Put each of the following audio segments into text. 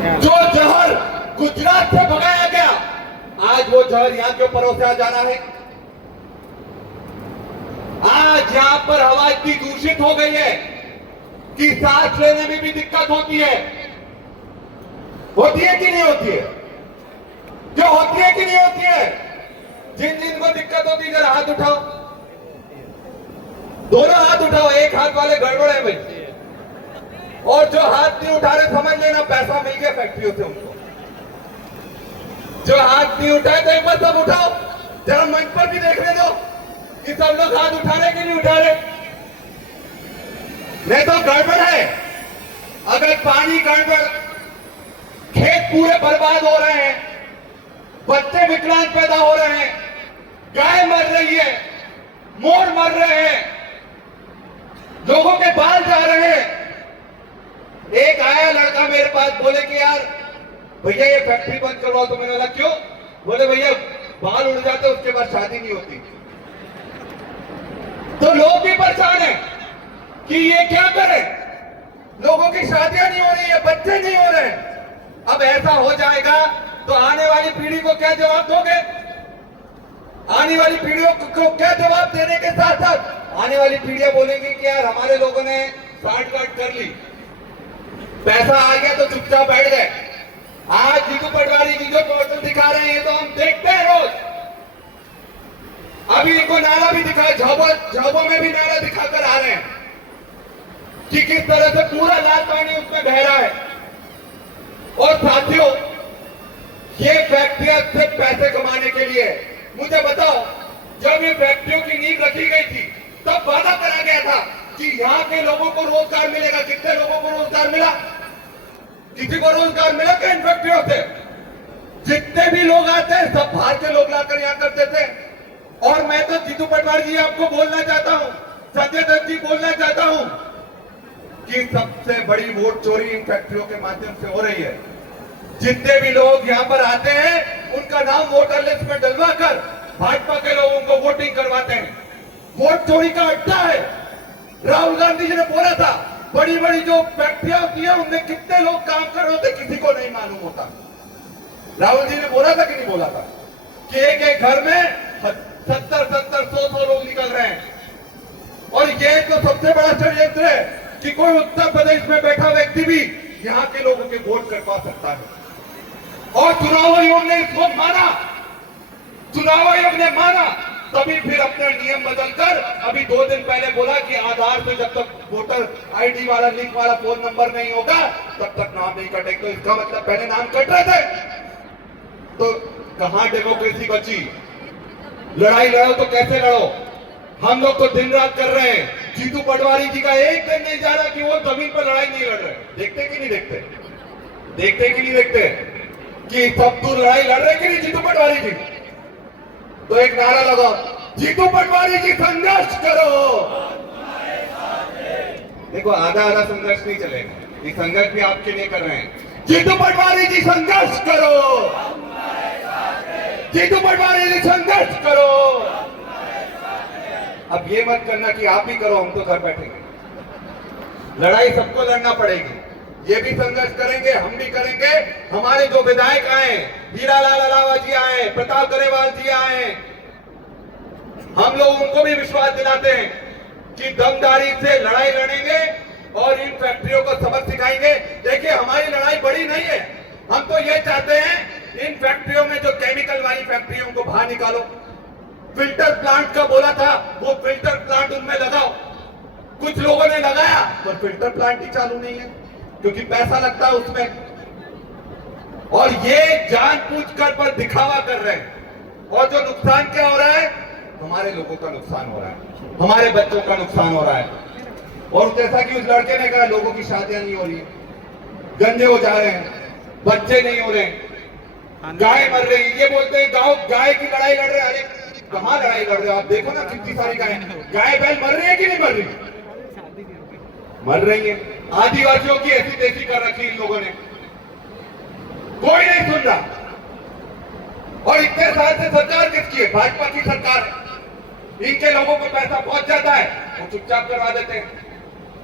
जो जहर गुजरात से भगाया गया, आज वो जहर यहां के ऊपर परोसा जा रहा है। आज यहां पर हवा इतनी दूषित हो गई है कि सांस लेने में भी दिक्कत होती है कि नहीं होती है? जो होती है कि नहीं होती है? जिन जिन को दिक्कत होती है जरा हाथ उठाओ, दोनों हाथ उठाओ। एक हाथ वाले गड़बड़ है भाई, और जो हाथ नहीं उठा रहे समझ लेना पैसा मिल गया फैक्ट्रियों से उनको। जो हाथ नहीं उठाए तो एक बार सब उठाओ, जरा मंच पर भी देखने दो कि सब लोग हाथ उठा रहे कि नहीं उठा रहे। नहीं तो गड़बड़ है। अगर पानी गड़बड़, खेत पूरे बर्बाद हो रहे हैं, बच्चे विकलांग पैदा हो रहे हैं, गाय मर रही है, मोर मर रहे हैं, लोगों के बाल जा रहे हैं। एक आया लड़का मेरे पास, बोले कि यार भैया ये फैक्ट्री बंद करवाओ। तो मैंने बोला क्यों? बोले भैया बाल उड़ जाते उसके बाद शादी नहीं होती। तो लोग भी परेशान हैं कि ये क्या करें, लोगों की शादियां नहीं हो रही है, बच्चे नहीं हो रहे हैं। अब ऐसा हो जाएगा तो आने वाली पीढ़ी को क्या जवाब दोगे? आने वाली पीढ़ियों को क्या जवाब देने के साथ साथ आने वाली पीढ़ियां बोलेंगी कि यार हमारे लोगों ने साठ गांठ कर ली, पैसा आ गया तो चुपचाप बैठ गए। आज जीतू पटवारी जी जो पोर्टल दिखा रहे हैं तो हम देखते हैं रोज। अभी इनको नाला भी दिखा, झाबों में भी नाला दिखाकर आ रहे हैं कि किस तरह से पूरा लाल पानी उसमें बह रहा है। और साथियों, ये फैक्ट्रियां सिर्फ पैसे कमाने के लिए। मुझे बताओ, जब ये फैक्ट्रियों की नींव रखी गई थी तब वादा करा गया था कि यहाँ के लोगों को रोजगार मिलेगा। कितने लोगों को रोजगार मिला? किसी को रोजगार मिला क्या इन फैक्ट्रियों से? जितने भी लोग आते हैं सब बाहर के लोग लाकर यहाँ करते थे। और मैं तो जीतू पटवारी जी आपको बोलना चाहता हूँ, संजय दत्त जी बोलना चाहता हूँ कि सबसे बड़ी वोट चोरी इन फैक्ट्रियों के माध्यम से हो रही है। जितने भी लोग यहाँ पर आते हैं उनका नाम वोटर लिस्ट में डलवाकर भाजपा के लोगों को वोटिंग करवाते हैं। वोट चोरी का अड्डा है। राहुल गांधी जी ने बोला था बड़ी बड़ी जो फैक्ट्रियां होती है उनमें कितने लोग काम कर रहे होते किसी को नहीं मालूम होता। राहुल जी ने बोला था कि नहीं बोला था कि एक एक घर में 70-100 लोग निकल रहे हैं। और ये तो सबसे बड़ा षड्यंत्र है कि कोई उत्तर प्रदेश में बैठा व्यक्ति भी यहाँ के लोगों के वोट करवा सकता है। और चुनाव आयोग ने इसको माना, चुनाव आयोग ने माना, तभी फिर अपने नियम बदलकर अभी 2 दिन पहले बोला कि आधार से जब तक वोटर आईडी वाला लिंक वाला फोन नंबर नहीं होगा तब तक नाम नहीं कटेगा। तो इसका मतलब पहले नाम कट रहे थे, तो कहां डेमोक्रेसी बची? लड़ाई लड़ो तो कैसे लड़ो? हम लोग तो दिन रात कर रहे हैं। जीतू पटवारी जी का एक दिन नहीं जा रहा कि वो जमीन पर लड़ाई नहीं लड़ रहे। देखते कि नहीं देखते? देखते कि नहीं देखते कि सब दूर लड़ाई लड़ रहे कि नहीं जीतू पटवारी जी? तो एक नारा लगाओ, जीतू पटवारी जी संघर्ष करो। देखो आधा आधा संघर्ष नहीं चलेगा, ये संघर्ष भी आपके लिए कर रहे हैं। जीतू पटवारी जी संघर्ष करो, जीतू पटवारी जी संघर्ष करो। अब ये मत करना कि आप भी करो, हम तो घर बैठेंगे। लड़ाई सबको लड़ना पड़ेगी। ये भी संघर्ष करेंगे, हम भी करेंगे। हमारे जो विधायक आए, हीरालाल अलावा जी आए, प्रताप गरेवाल जी आए, हम लोग उनको भी विश्वास दिलाते हैं कि दमदारी से लड़ाई लड़ेंगे और इन फैक्ट्रियों को सबक सिखाएंगे। देखिए हमारी लड़ाई बड़ी नहीं है, हम तो ये चाहते हैं इन फैक्ट्रियों में जो केमिकल वाली फैक्ट्रियों को बाहर निकालो। फिल्टर प्लांट का बोला था, वो फिल्टर प्लांट उनमें लगाओ। कुछ लोगों ने लगाया पर फिल्टर प्लांट ही चालू नहीं है क्योंकि पैसा लगता है उसमें। और ये जानबूझकर पर दिखावा कर रहे हैं। और जो नुकसान क्या हो रहा है? हमारे लोगों का नुकसान हो रहा है, हमारे बच्चों का नुकसान हो रहा है। और जैसा कि उस लड़के ने कहा, लोगों की शादियां नहीं हो रही, गंदे हो जा रहे हैं, बच्चे नहीं हो रहे, गाय मर रही। ये बोलते हैं गांव गाय की लड़ाई लड़ रहे हैं। अरे कहां लड़ाई लड़ रहे हो? आप देखो ना कितनी सारी गाय बैल मर रही है कि नहीं मर रही? मर रही है। आदिवासियों की ऐसी तैसी कर रखी इन लोगों ने, कोई नहीं सुन रहा। और इतने साल से सरकार किसकी है? भाजपा की सरकार है। इनके लोगों को पैसा पहुंच जाता है, वो चुपचाप करवा देते हैं।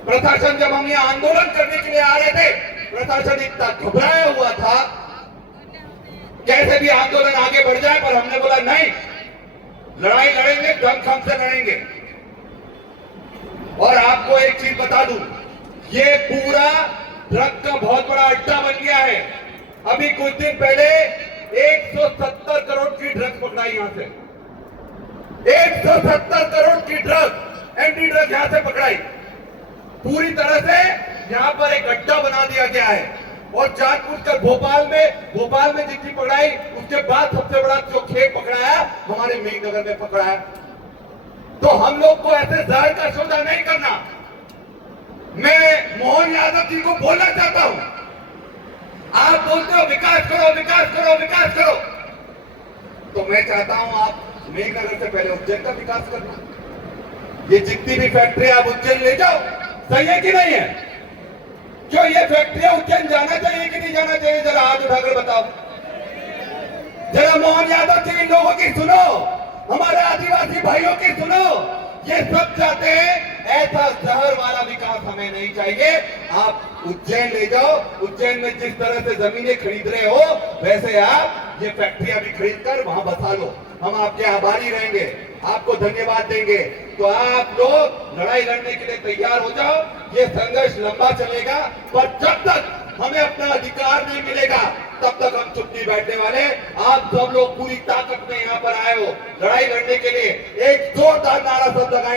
प्रशासन जब हम यहाँ आंदोलन करने के लिए आ रहे थे प्रशासन इतना घबराया हुआ था, कैसे भी आंदोलन आगे बढ़ जाए, पर हमने बोला नहीं, लड़ाई लड़ेंगे, दमखम से लड़ेंगे। और आपको एक चीज बता दूं, ये पूरा ड्रग का बहुत बड़ा अड्डा बन गया है। अभी कुछ दिन पहले 170 करोड़ की ड्रग्स पकड़ाई यहां से, 170 करोड़ की ड्रग, एंटी ड्रग यहां से पकड़ाई। पूरी तरह से यहां पर एक अड्डा बना दिया गया है। और जानबूझकर भोपाल में जितनी पकड़ाई, उसके बाद सबसे बड़ा जो खेत पकड़ाया हमारे मेघनगर में पकड़ाया। तो हम लोग को ऐसे जहर का सौदा नहीं करना। मैं मोहन यादव जी को बोलना चाहता हूं, आप बोलते हो विकास करो, विकास करो, विकास करो, तो मैं चाहता हूं आप मेघनगर से पहले उज्जैन का विकास करना। ये जितनी भी फैक्ट्री आप उज्जैन ले जाओ, सही है कि नहीं है? क्यों ये फैक्ट्रियां उज्जैन जाना चाहिए कि नहीं जाना चाहिए? जरा हाथ उठाकर बताओ। जरा मोहन यादव जी इन लोगों की सुनो, हमारे आदिवासी भाइयों की सुनो। ये सब चाहते हैं, ऐसा जहर वाला विकास हमें नहीं चाहिए। आप उज्जैन ले जाओ, उज्जैन में जिस तरह से जमीनें खरीद रहे हो, वैसे आप ये फैक्ट्रियां भी खरीद कर वहां बसा लो। हम आपके आभारी रहेंगे, आपको धन्यवाद देंगे। तो आप लोग लड़ाई लड़ने के लिए तैयार हो जाओ। ये संघर्ष लंबा चलेगा, पर जब तक हमें अपना अधिकार नहीं मिलेगा, तब तक हम चुप नहीं बैठने वाले। आप सब लोग पूरी ताकत में यहाँ पर आए हो लड़ाई लड़ने के लिए। एक जोरदार नारा सब लगाएं।